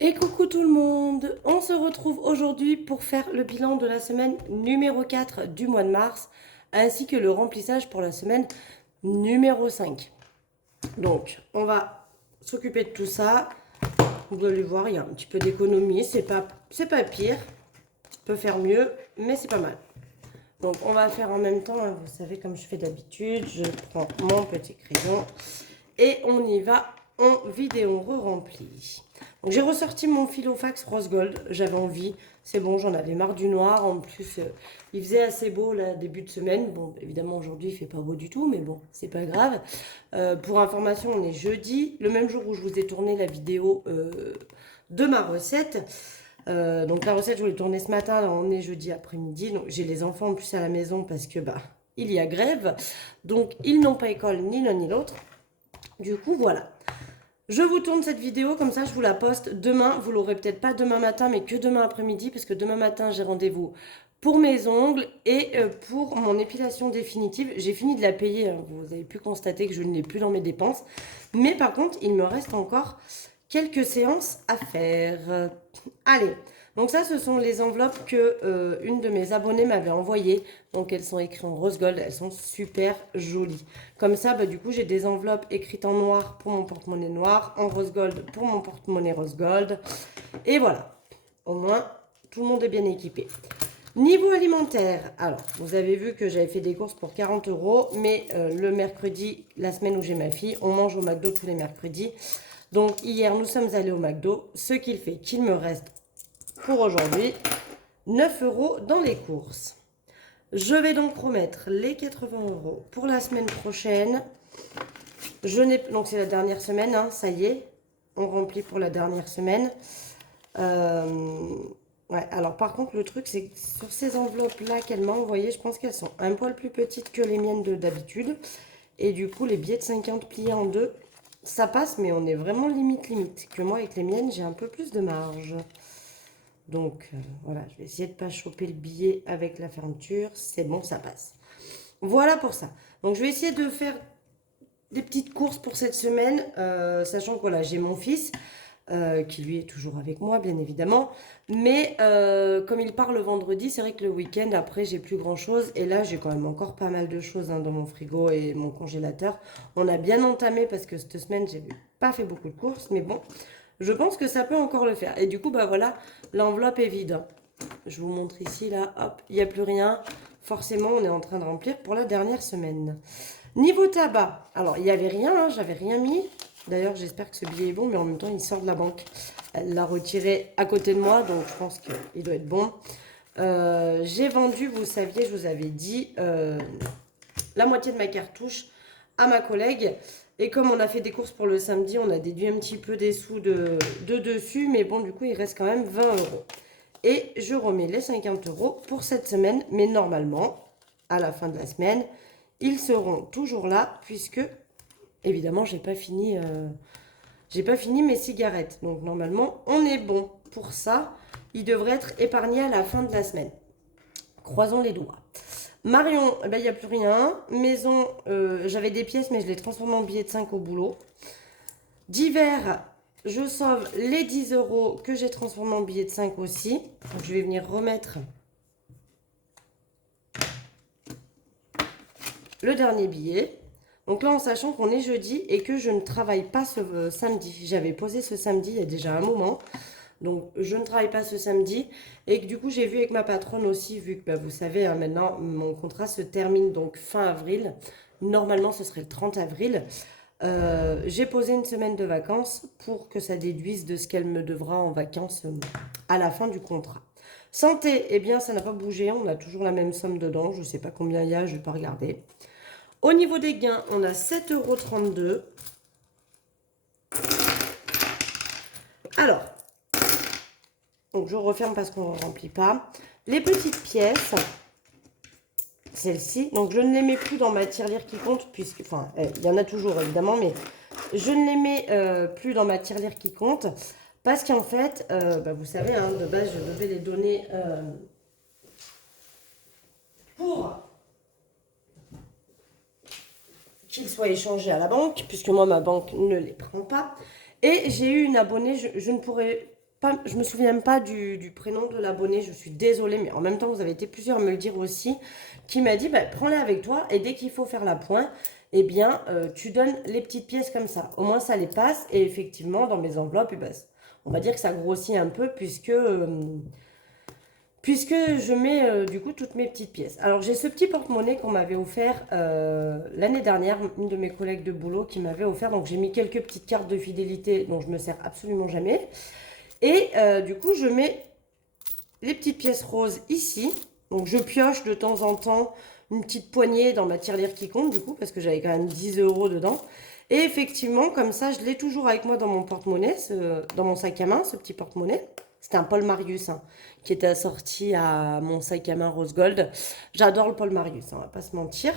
Et coucou tout le monde, on se retrouve aujourd'hui pour faire le bilan de la semaine numéro 4 du mois de mars, ainsi que le remplissage pour la semaine numéro 5. Donc, on va s'occuper de tout ça. Vous allez voir, il y a un petit peu d'économie, c'est pas pire, on peut faire mieux, mais c'est pas mal. Donc, on va faire en même temps, hein, vous savez, comme je fais d'habitude, je prends mon petit crayon et on y va en vidéo re-rempli. Donc j'ai ressorti mon Filofax Rose Gold, j'avais envie, c'est bon, j'en avais marre du noir. En plus, il faisait assez beau là, début de semaine. Bon, évidemment, aujourd'hui, il fait pas beau du tout, mais bon, c'est pas grave. Pour information, on est jeudi, le même jour où je vous ai tourné la vidéo de ma recette. Donc la recette, je voulais tourner ce matin, là, on est jeudi après-midi. Donc j'ai les enfants en plus à la maison parce que bah il y a grève. Donc ils n'ont pas école ni l'un ni l'autre. Du coup, voilà. Je vous tourne cette vidéo, comme ça je vous la poste demain. Vous l'aurez peut-être pas demain matin, mais que demain après-midi, parce que demain matin j'ai rendez-vous pour mes ongles et pour mon épilation définitive. J'ai fini de la payer, hein. Vous avez pu constater que je ne l'ai plus dans mes dépenses. Mais par contre, il me reste encore quelques séances à faire. Allez, donc ça, ce sont les enveloppes que une de mes abonnées m'avait envoyées. Donc elles sont écrites en rose gold, elles sont super jolies. Comme ça, bah, du coup, j'ai des enveloppes écrites en noir pour mon porte-monnaie noir, en rose gold pour mon porte-monnaie rose gold. Et voilà, au moins, tout le monde est bien équipé. Niveau alimentaire, alors, vous avez vu que j'avais fait des courses pour 40 euros, mais le mercredi, la semaine où j'ai ma fille, on mange au McDo tous les mercredis. Donc hier, nous sommes allés au McDo, ce qui fait qu'il me reste pour aujourd'hui 9 euros dans les courses. Je vais donc remettre les 80 euros pour la semaine prochaine. Donc c'est la dernière semaine, hein, ça y est, on remplit pour la dernière semaine. Ouais, alors par contre le truc c'est que sur ces enveloppes là qu'elle m'a envoyées, je pense qu'elles sont un poil plus petites que les miennes d'habitude. Et du coup les billets de 50 pliés en deux, ça passe, mais on est vraiment limite. Que moi avec les miennes j'ai un peu plus de marge. Donc voilà, je vais essayer de ne pas choper le billet avec la fermeture. C'est bon, ça passe. Voilà pour ça. Donc je vais essayer de faire des petites courses pour cette semaine, sachant que voilà, j'ai mon fils qui lui est toujours avec moi, bien évidemment. Mais comme il part le vendredi, c'est vrai que le week-end, après, j'ai plus grand-chose. Et là, j'ai quand même encore pas mal de choses hein, dans mon frigo et mon congélateur. On a bien entamé parce que cette semaine, j'ai pas fait beaucoup de courses, mais bon, je pense que ça peut encore le faire. Et du coup, bah voilà, l'enveloppe est vide. Je vous montre ici, là, hop, il n'y a plus rien. Forcément, on est en train de remplir pour la dernière semaine. Niveau tabac, alors il n'y avait rien, hein, j'avais rien mis. D'ailleurs, j'espère que ce billet est bon, mais en même temps, il sort de la banque. Elle l'a retiré à côté de moi, donc je pense qu'il doit être bon. J'ai vendu, vous saviez, je vous avais dit, la moitié de ma cartouche à ma collègue. Et comme on a fait des courses pour le samedi, on a déduit un petit peu des sous de dessus. Mais bon, du coup, il reste quand même 20 euros. Et je remets les 50 euros pour cette semaine. Mais normalement, à la fin de la semaine, ils seront toujours là puisque, évidemment, j'ai pas fini mes cigarettes. Donc normalement, on est bon pour ça. Ils devraient être épargnés à la fin de la semaine. Croisons les doigts. Marion, il n'y a plus rien. Maison, j'avais des pièces, mais je les transforme en billets de 5 au boulot. D'hiver, je sauve les 10 euros que j'ai transformés en billets de 5 aussi. Donc, je vais venir remettre le dernier billet. Donc là, en sachant qu'on est jeudi et que je ne travaille pas ce samedi. J'avais posé ce samedi il y a déjà un moment. Donc, je ne travaille pas ce samedi. Et que du coup, j'ai vu avec ma patronne aussi, vu que bah, vous savez, hein, maintenant, mon contrat se termine donc fin avril. Normalement, ce serait le 30 avril. J'ai posé une semaine de vacances pour que ça déduise de ce qu'elle me devra en vacances à la fin du contrat. Santé, eh bien, ça n'a pas bougé. On a toujours la même somme dedans. Je ne sais pas combien il y a, je ne vais pas regarder. Au niveau des gains, on a 7,32 €. Alors, donc je referme parce qu'on ne remplit pas. Les petites pièces, celles-ci, donc je ne les mets plus dans ma tirelire qui compte, puisque, enfin, il y en a toujours évidemment, mais je ne les mets plus dans ma tirelire qui compte, parce qu'en fait, bah, vous savez, hein, de base, je devais les donner pour qu'ils soient échangés à la banque, puisque moi, ma banque ne les prend pas. Et j'ai eu une abonnée, je ne pourrais pas, je me souviens même pas du prénom de l'abonné, je suis désolée, mais en même temps, vous avez été plusieurs à me le dire aussi, qui m'a dit, bah, prends-les avec toi et dès qu'il faut faire la pointe, eh bien, tu donnes les petites pièces comme ça. Au moins, ça les passe et effectivement, dans mes enveloppes, eh ben, on va dire que ça grossit un peu puisque je mets du coup toutes mes petites pièces. Alors j'ai ce petit porte-monnaie qu'on m'avait offert l'année dernière, une de mes collègues de boulot qui m'avait offert. Donc j'ai mis quelques petites cartes de fidélité dont je me sers absolument jamais. Et du coup je mets les petites pièces roses ici. Donc je pioche de temps en temps une petite poignée dans ma tirelire qui compte du coup parce que j'avais quand même 10 euros dedans. Et effectivement comme ça je l'ai toujours avec moi dans mon porte-monnaie, dans mon sac à main, ce petit porte-monnaie. C'était un Paul Marius qui était assorti à mon sac à main rose gold. J'adore le Paul Marius, on va pas se mentir.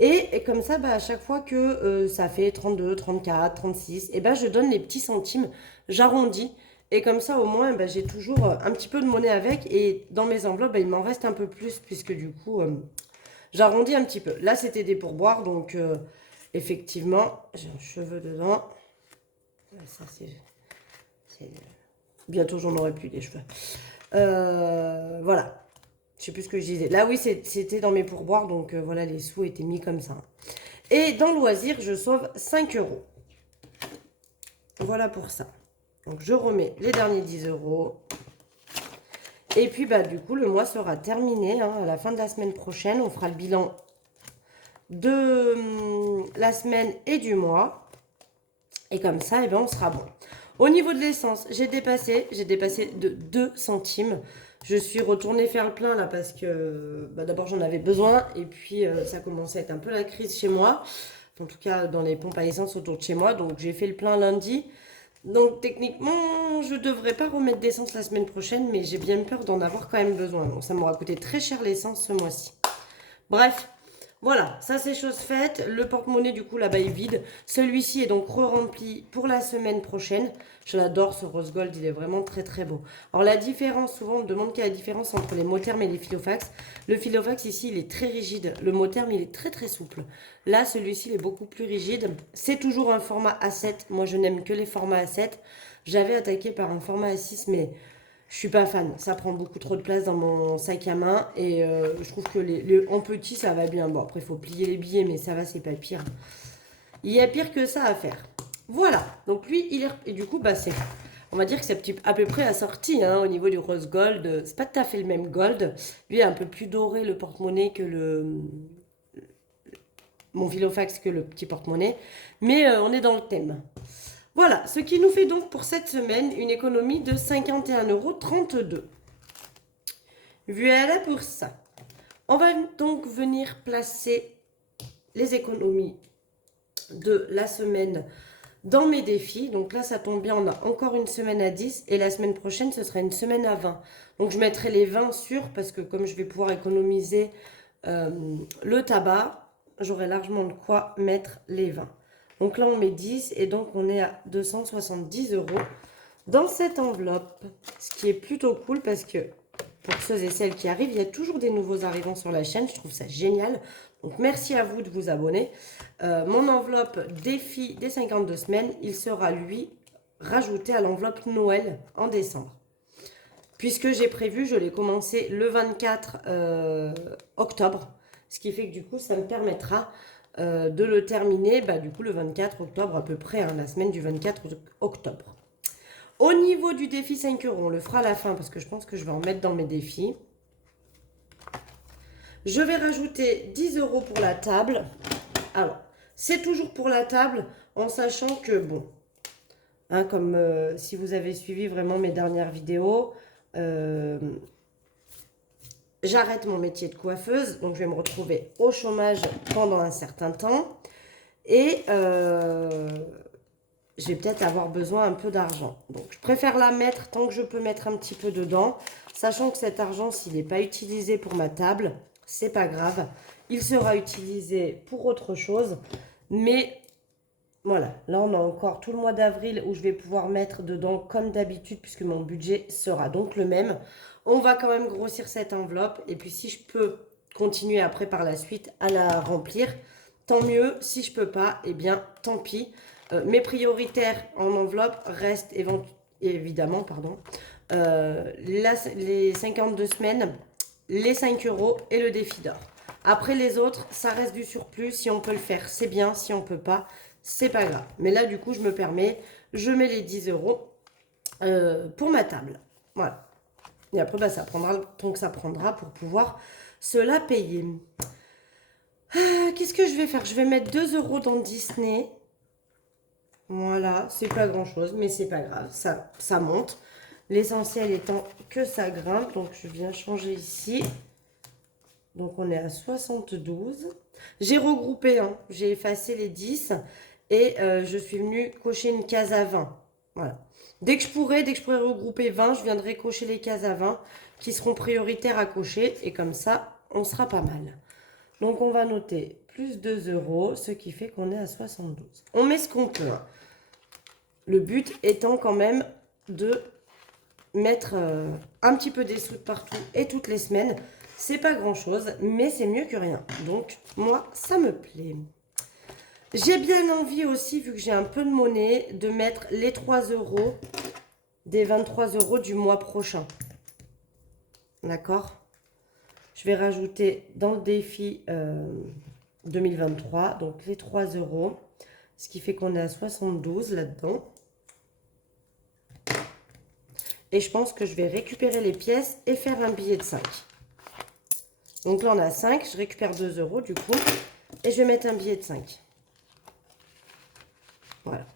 Et comme ça, bah, à chaque fois que ça fait 32, 34, 36, et ben je donne les petits centimes, j'arrondis. Et comme ça, au moins, bah, j'ai toujours un petit peu de monnaie avec. Et dans mes enveloppes, bah, il m'en reste un peu plus, puisque du coup, j'arrondis un petit peu. Là, c'était des pourboires, donc effectivement, j'ai un cheveu dedans. Ça, c'est... Bientôt, j'en aurai plus des cheveux. Voilà. Je sais plus ce que je disais. Là, oui, c'était dans mes pourboires, donc voilà, les sous étaient mis comme ça. Et dans loisir, je sauve 5 euros. Voilà pour ça. Donc, je remets les derniers 10 euros. Et puis, bah, du coup, le mois sera terminé. Hein, à la fin de la semaine prochaine, on fera le bilan de la semaine et du mois. Et comme ça, eh ben, on sera bon. Au niveau de l'essence, j'ai dépassé de 2 centimes. Je suis retournée faire le plein là parce que bah, d'abord j'en avais besoin et puis ça commençait à être un peu la crise chez moi. En tout cas dans les pompes à essence autour de chez moi. Donc j'ai fait le plein lundi. Donc techniquement je ne devrais pas remettre d'essence la semaine prochaine mais j'ai bien peur d'en avoir quand même besoin. Donc ça m'aura coûté très cher l'essence ce mois-ci. Bref, voilà, ça c'est chose faite. Le porte-monnaie du coup là-bas est vide. Celui-ci est donc re-rempli pour la semaine prochaine. Je l'adore ce rose gold, il est vraiment très très beau. Alors la différence, souvent on me demande quelle est la différence entre les Motherm et les Filofax. Le Filofax ici il est très rigide. Le Motherm il est très très souple. Là celui-ci il est beaucoup plus rigide. C'est toujours un format A7. Moi je n'aime que les formats A7. J'avais attaqué par un format A6 mais... Je suis pas fan, ça prend beaucoup trop de place dans mon sac à main et je trouve que en petit ça va bien. Bon après il faut plier les billets mais ça va, c'est pas pire. Il y a pire que ça à faire. Voilà, donc lui il est... Et du coup bah c'est... On va dire que c'est à peu près assorti hein, au niveau du rose gold. C'est pas tout à fait le même gold. Lui est un peu plus doré le porte-monnaie que mon Filofax que le petit porte-monnaie. Mais on est dans le thème. Voilà, ce qui nous fait donc pour cette semaine une économie de 51,32 €. Voilà pour ça. On va donc venir placer les économies de la semaine dans mes défis. Donc là, ça tombe bien, on a encore une semaine à 10 et la semaine prochaine, ce sera une semaine à 20. Donc je mettrai les 20 sur parce que comme je vais pouvoir économiser le tabac, j'aurai largement de quoi mettre les 20. Donc là, on met 10 et donc on est à 270 € dans cette enveloppe. Ce qui est plutôt cool parce que pour ceux et celles qui arrivent, il y a toujours des nouveaux arrivants sur la chaîne. Je trouve ça génial. Donc merci à vous de vous abonner. Mon enveloppe défi des 52 semaines, il sera lui rajouté à l'enveloppe Noël en décembre. Puisque j'ai prévu, je l'ai commencé le 24 octobre. Ce qui fait que du coup, ça me permettra de le terminer du coup le 24 octobre à peu près, hein, la semaine du 24 octobre. Au niveau du défi 5 €, on le fera à la fin parce que je pense que je vais en mettre dans mes défis. Je vais rajouter 10 € pour la table. Alors, c'est toujours pour la table en sachant que, bon, hein, comme si vous avez suivi vraiment mes dernières vidéos, j'arrête mon métier de coiffeuse, donc je vais me retrouver au chômage pendant un certain temps. Et je vais peut-être avoir besoin un peu d'argent. Donc, je préfère la mettre tant que je peux mettre un petit peu dedans. Sachant que cet argent, s'il n'est pas utilisé pour ma table, c'est pas grave. Il sera utilisé pour autre chose. Mais voilà, là, on a encore tout le mois d'avril où je vais pouvoir mettre dedans comme d'habitude puisque mon budget sera donc le même. On va quand même grossir cette enveloppe. Et puis, si je peux continuer après par la suite à la remplir, tant mieux. Si je peux pas, eh bien, tant pis. Mes prioritaires en enveloppe restent évidemment, pardon, les 52 semaines, les 5 euros et le défi d'or. Après les autres, ça reste du surplus. Si on peut le faire, c'est bien. Si on peut pas, c'est pas grave. Mais là, du coup, je me permets, je mets les 10 euros pour ma table. Voilà. Et après, bah, ça prendra le temps que ça prendra pour pouvoir se la payer. Qu'est-ce que je vais faire? Je vais mettre 2 euros dans Disney. Voilà, c'est pas grand-chose, mais c'est pas grave. Ça monte. L'essentiel étant que ça grimpe. Donc, je viens changer ici. Donc, on est à 72. J'ai regroupé, hein. J'ai effacé les 10 et je suis venue cocher une case à 20. Voilà. Dès que je pourrai regrouper 20, je viendrai cocher les cases à 20 qui seront prioritaires à cocher. Et comme ça, on sera pas mal. Donc, on va noter plus 2 euros, ce qui fait qu'on est à 72. On met ce qu'on peut, hein. Le but étant quand même de mettre un petit peu des sous partout et toutes les semaines. C'est pas grand chose, mais c'est mieux que rien. Donc, moi, ça me plaît. J'ai bien envie aussi, vu que j'ai un peu de monnaie, de mettre les 3 euros des 23 euros du mois prochain. D'accord? Je vais rajouter dans le défi 2023, donc les 3 euros. Ce qui fait qu'on est à 72 là-dedans. Et je pense que je vais récupérer les pièces et faire un billet de 5. Donc là, on a 5. Je récupère 2 euros du coup. Et je vais mettre un billet de 5. Voilà.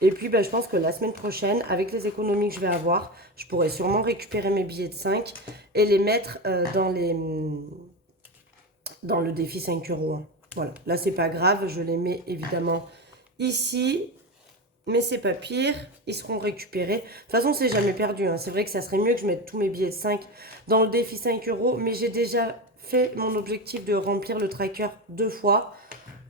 Et puis, ben, je pense que la semaine prochaine, avec les économies que je vais avoir, je pourrai sûrement récupérer mes billets de 5 et les mettre dans le défi 5 euros. Hein. Voilà. Là, c'est pas grave. Je les mets évidemment ici. Mais c'est pas pire, ils seront récupérés. De toute façon, c'est jamais perdu. Hein. C'est vrai que ça serait mieux que je mette tous mes billets de 5 dans le défi 5 euros. Mais j'ai déjà fait mon objectif de remplir le tracker 2 fois.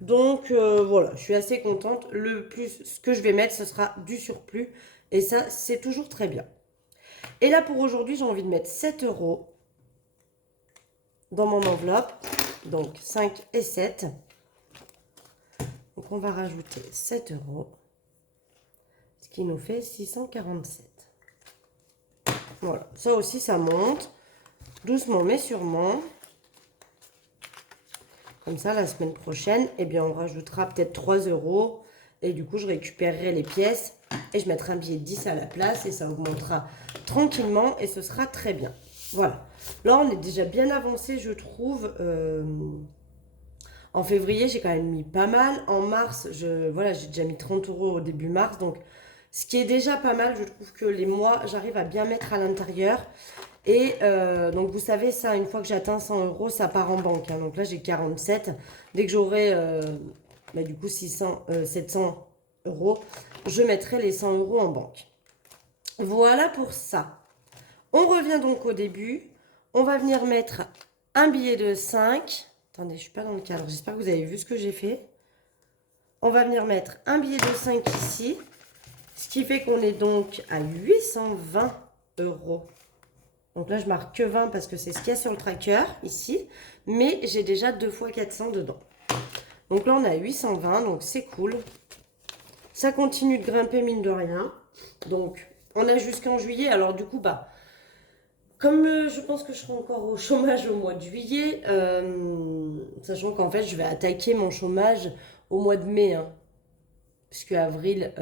Donc voilà, je suis assez contente. Le plus, ce que je vais mettre, ce sera du surplus. Et ça, c'est toujours très bien. Et là, pour aujourd'hui, j'ai envie de mettre 7 euros dans mon enveloppe. Donc 5 et 7. Donc on va rajouter 7 euros. Qui nous fait 647. Voilà, ça aussi ça monte doucement mais sûrement. Comme ça la semaine prochaine, eh bien on rajoutera peut-être 3 euros et du coup je récupérerai les pièces et je mettrai un billet de 10 à la place et ça augmentera tranquillement et ce sera très bien. Voilà, là on est déjà bien avancé je trouve. En février j'ai quand même mis pas mal. En mars, voilà, j'ai déjà mis 30 euros au début mars donc ce qui est déjà pas mal, je trouve que les mois, j'arrive à bien mettre à l'intérieur. Et donc, vous savez, ça, une fois que j'atteins 100 euros, ça part en banque. Hein. Donc là, j'ai 47. Dès que j'aurai, du coup, 700 euros, je mettrai les 100 euros en banque. Voilà pour ça. On revient donc au début. On va venir mettre un billet de 5. Attendez, je ne suis pas dans le cadre. J'espère que vous avez vu ce que j'ai fait. On va venir mettre un billet de 5 ici. Ce qui fait qu'on est donc à 820 euros. Donc là, je marque que 20 parce que c'est ce qu'il y a sur le tracker ici. Mais j'ai déjà 2 fois 400 dedans. Donc là, on a 820, donc c'est cool. Ça continue de grimper, mine de rien. Donc, on a jusqu'en juillet. Alors du coup, bah, comme je pense que je serai encore au chômage au mois de juillet, sachant qu'en fait, je vais attaquer mon chômage au mois de mai, hein. Puisque avril,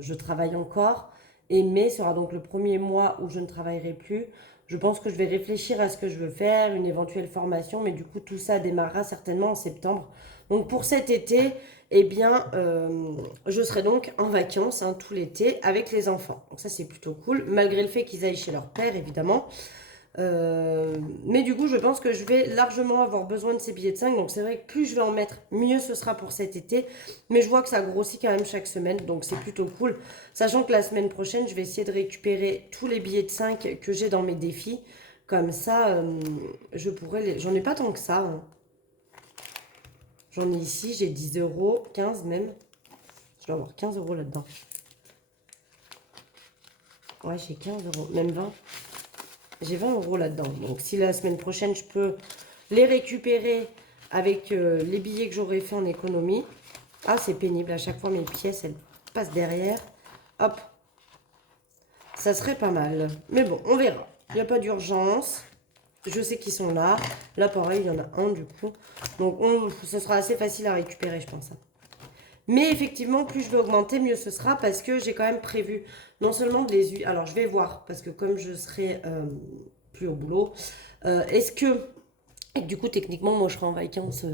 je travaille encore. Et mai sera donc le premier mois où je ne travaillerai plus. Je pense que je vais réfléchir à ce que je veux faire, une éventuelle formation. Mais du coup, tout ça démarrera certainement en septembre. Donc pour cet été, eh bien, je serai donc en vacances hein, tout l'été avec les enfants. Donc ça, c'est plutôt cool. Malgré le fait qu'ils aillent chez leur père, évidemment. Mais du coup, je pense que je vais largement avoir besoin de ces billets de 5. Donc, c'est vrai que plus je vais en mettre, mieux ce sera pour cet été. Mais je vois que ça grossit quand même chaque semaine. Donc, c'est plutôt cool. Sachant que la semaine prochaine, je vais essayer de récupérer tous les billets de 5 que j'ai dans mes défis. Comme ça, je pourrais les... J'en ai pas tant que ça. Hein. J'en ai ici, j'ai 10 euros, 15 même. Je dois avoir 15 euros là-dedans. Ouais, j'ai 15 euros, même 20. J'ai 20 euros là-dedans. Donc, si la semaine prochaine, je peux les récupérer avec les billets que j'aurais fait en économie. Ah, c'est pénible. À chaque fois, mes pièces, elles passent derrière. Hop. Ça serait pas mal. Mais bon, on verra. Il n'y a pas d'urgence. Je sais qu'ils sont là. Là, pareil, il y en a un du coup. Donc, ce sera assez facile à récupérer, je pense. Mais effectivement, plus je vais augmenter, mieux ce sera. Parce que j'ai quand même prévu non seulement de les... Alors, je vais voir. Parce que comme je serai plus au boulot, est-ce que... Et du coup, techniquement, moi, je serai en vacances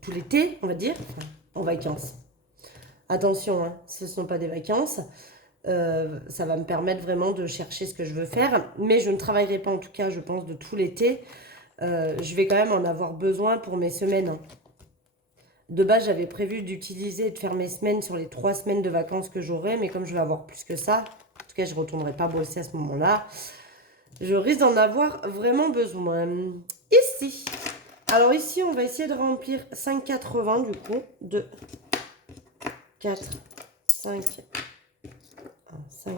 tout l'été, on va dire. Enfin, en vacances. Attention, hein, ce ne sont pas des vacances. Ça va me permettre vraiment de chercher ce que je veux faire. Mais je ne travaillerai pas, en tout cas, je pense, de tout l'été. Je vais quand même en avoir besoin pour mes semaines. Hein. De base, j'avais prévu d'utiliser et de faire mes semaines sur les 3 semaines de vacances que j'aurai. Mais comme je vais avoir plus que ça, en tout cas, je ne retournerai pas bosser à ce moment-là. Je risque d'en avoir vraiment besoin. Ici. Alors ici, on va essayer de remplir 5,80 du coup. 2, 4, 5, 5,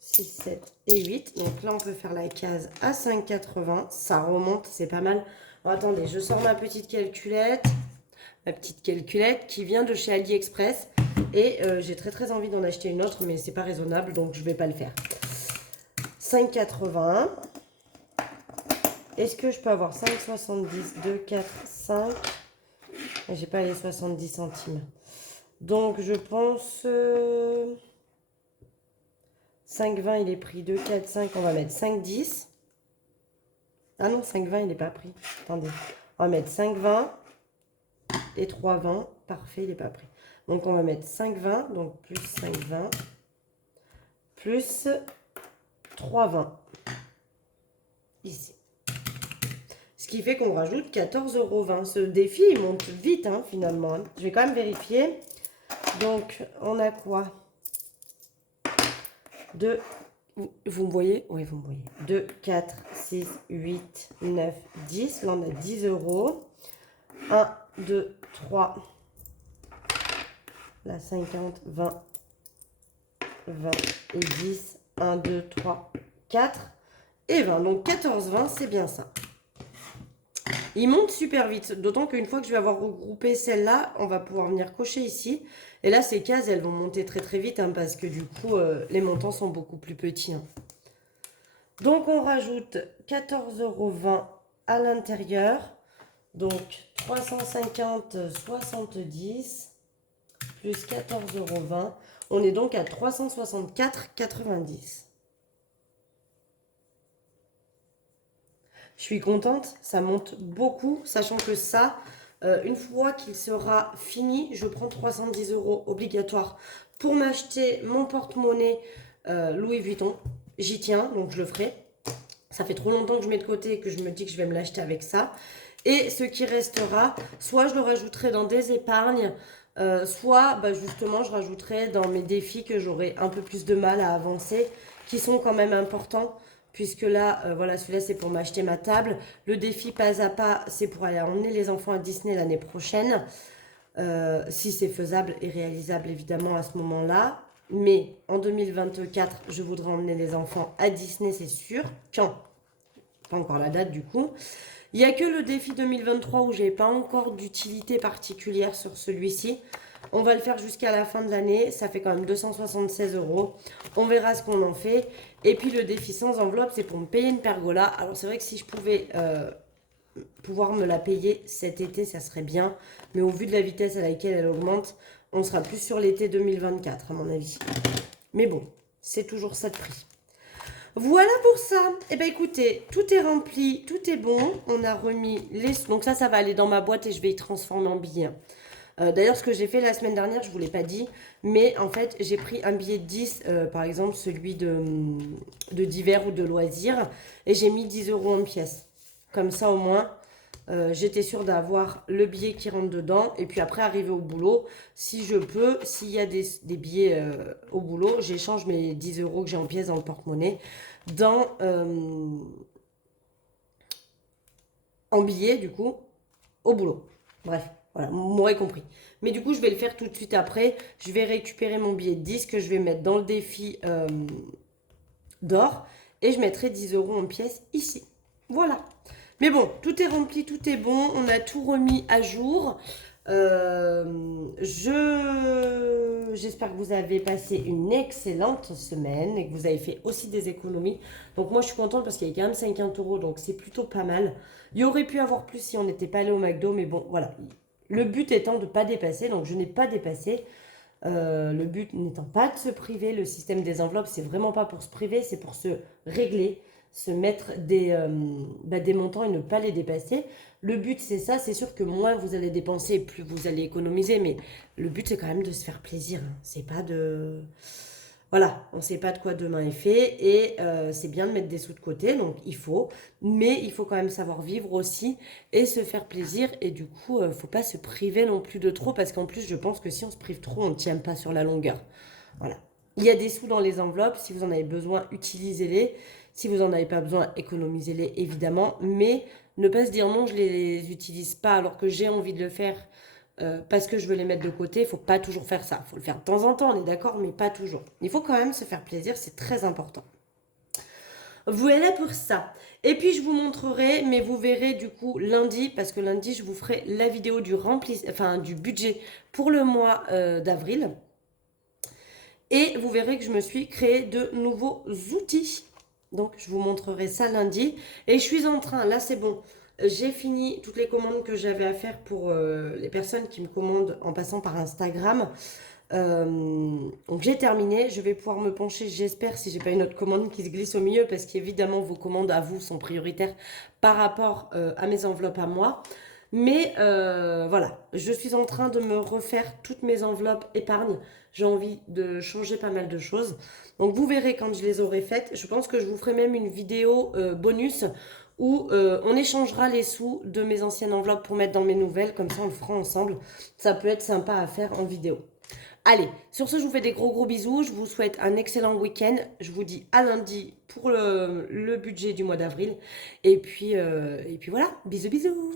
6, 7 et 8. Donc là, on peut faire la case à 5,80. Ça remonte, c'est pas mal. Bon, attendez, je sors ma petite calculette. Ma petite calculette qui vient de chez AliExpress. Et j'ai très envie d'en acheter une autre, mais c'est pas raisonnable, donc je vais pas le faire. 5,80. Est-ce que je peux avoir 5,70, 2, 4, 5. J'ai pas les 70 centimes. Donc, je pense... 5,20, il est pris. 2, 4, 5, on va mettre 5,10. Ah non, 5,20, il n'est pas pris. Attendez. On va mettre 5,20 et 3,20. Parfait, il n'est pas pris. Donc, on va mettre 5,20. Donc, plus 5,20. Plus 3,20. Ici. Ce qui fait qu'on rajoute 14,20 €. Ce défi, il monte vite, hein, finalement. Je vais quand même vérifier. Donc, on a quoi? 2, vous me voyez? Oui, vous me voyez. 2, 4, 6, 8, 9, 10. Là, on a 10 €. 1, 2, 3. Là, 50, 20, 20 et 10. 1, 2, 3, 4 et 20. Donc, 14,20, c'est bien ça. Il monte super vite, d'autant qu'une fois que je vais avoir regroupé celle-là, on va pouvoir venir cocher ici. Et là, ces cases, elles vont monter très vite, hein, parce que du coup, les montants sont beaucoup plus petits. Hein. Donc, on rajoute 14,20 € à l'intérieur. Donc, 350, 70, plus 14,20 €. On est donc à 364,90 €. Je suis contente, ça monte beaucoup, sachant que ça, une fois qu'il sera fini, je prends 310 € obligatoire pour m'acheter mon porte-monnaie Louis Vuitton. J'y tiens, donc je le ferai. Ça fait trop longtemps que je mets de côté et que je me dis que je vais me l'acheter avec ça. Et ce qui restera, soit je le rajouterai dans des épargnes, soit justement je rajouterai dans mes défis que j'aurai un peu plus de mal à avancer, qui sont quand même importants. Puisque là, voilà, celui-là, c'est pour m'acheter ma table. Le défi pas à pas, c'est pour aller emmener les enfants à Disney l'année prochaine. Si c'est faisable et réalisable, évidemment, à ce moment-là. Mais en 2024, je voudrais emmener les enfants à Disney, c'est sûr. Quand? Pas encore la date, du coup. Il n'y a que le défi 2023 où je n'ai pas encore d'utilité particulière sur celui-ci. On va le faire jusqu'à la fin de l'année. Ça fait quand même 276 €. On verra ce qu'on en fait. Et puis le défi sans enveloppe, c'est pour me payer une pergola. Alors c'est vrai que si je pouvais pouvoir me la payer cet été, ça serait bien. Mais au vu de la vitesse à laquelle elle augmente, on sera plus sur l'été 2024 à mon avis. Mais bon, c'est toujours ça de prix. Voilà pour ça. Eh bien écoutez, tout est rempli, tout est bon. On a remis les... Donc ça va aller dans ma boîte et je vais y transformer en billets. D'ailleurs, ce que j'ai fait la semaine dernière, je ne vous l'ai pas dit, mais en fait, j'ai pris un billet de 10, par exemple, celui de d'hiver ou de loisirs, et j'ai mis 10 € en pièces. Comme ça, au moins, j'étais sûre d'avoir le billet qui rentre dedans, et puis après, arriver au boulot, si je peux, s'il y a des billets au boulot, j'échange mes 10 € que j'ai en pièces dans le porte-monnaie en billets, du coup, au boulot. Bref. Voilà, vous m'aurez compris. Mais du coup, je vais le faire tout de suite après. Je vais récupérer mon billet de 10 que je vais mettre dans le défi d'or. Et je mettrai 10 € en pièces ici. Voilà. Mais bon, tout est rempli, tout est bon. On a tout remis à jour. J'espère que vous avez passé une excellente semaine et que vous avez fait aussi des économies. Donc moi je suis contente parce qu'il y a quand même 50 euros, donc c'est plutôt pas mal. Il y aurait pu avoir plus si on n'était pas allé au McDo, mais bon voilà. Le but étant de ne pas dépasser, donc je n'ai pas dépassé. Le but n'étant pas de se priver, le système des enveloppes, c'est vraiment pas pour se priver, c'est pour se régler, se mettre des montants et ne pas les dépasser. Le but, c'est ça. C'est sûr que moins vous allez dépenser, plus vous allez économiser. Mais le but, c'est quand même de se faire plaisir, hein. C'est pas de... Voilà, on ne sait pas de quoi demain est fait. Et c'est bien de mettre des sous de côté, donc il faut. Mais il faut quand même savoir vivre aussi et se faire plaisir. Et du coup, il ne faut pas se priver non plus de trop. Parce qu'en plus, je pense que si on se prive trop, on ne tient pas sur la longueur. Voilà. Il y a des sous dans les enveloppes. Si vous en avez besoin, utilisez-les. Si vous n'en avez pas besoin, économisez-les évidemment. Mais ne pas se dire non, je ne les utilise pas alors que j'ai envie de le faire parce que je veux les mettre de côté. Il ne faut pas toujours faire ça. Il faut le faire de temps en temps, on est d'accord, mais pas toujours. Il faut quand même se faire plaisir, c'est très important. Voilà pour ça. Et puis je vous montrerai, mais vous verrez du coup lundi, parce que lundi je vous ferai la vidéo du budget pour le mois d'avril. Et vous verrez que je me suis créé de nouveaux outils. Donc, je vous montrerai ça lundi. Et je suis en train, là c'est bon, j'ai fini toutes les commandes que j'avais à faire pour les personnes qui me commandent en passant par Instagram. Donc j'ai terminé, je vais pouvoir me pencher, j'espère, si j'ai pas une autre commande qui se glisse au milieu, parce qu'évidemment vos commandes à vous sont prioritaires par rapport à mes enveloppes à moi. Mais voilà, je suis en train de me refaire toutes mes enveloppes épargne. J'ai envie de changer pas mal de choses. Donc vous verrez quand je les aurai faites. Je pense que je vous ferai même une vidéo bonus où on échangera les sous de mes anciennes enveloppes pour mettre dans mes nouvelles. Comme ça, on le fera ensemble. Ça peut être sympa à faire en vidéo. Allez, sur ce, je vous fais des gros bisous. Je vous souhaite un excellent week-end. Je vous dis à lundi pour le budget du mois d'avril. Et puis voilà, bisous.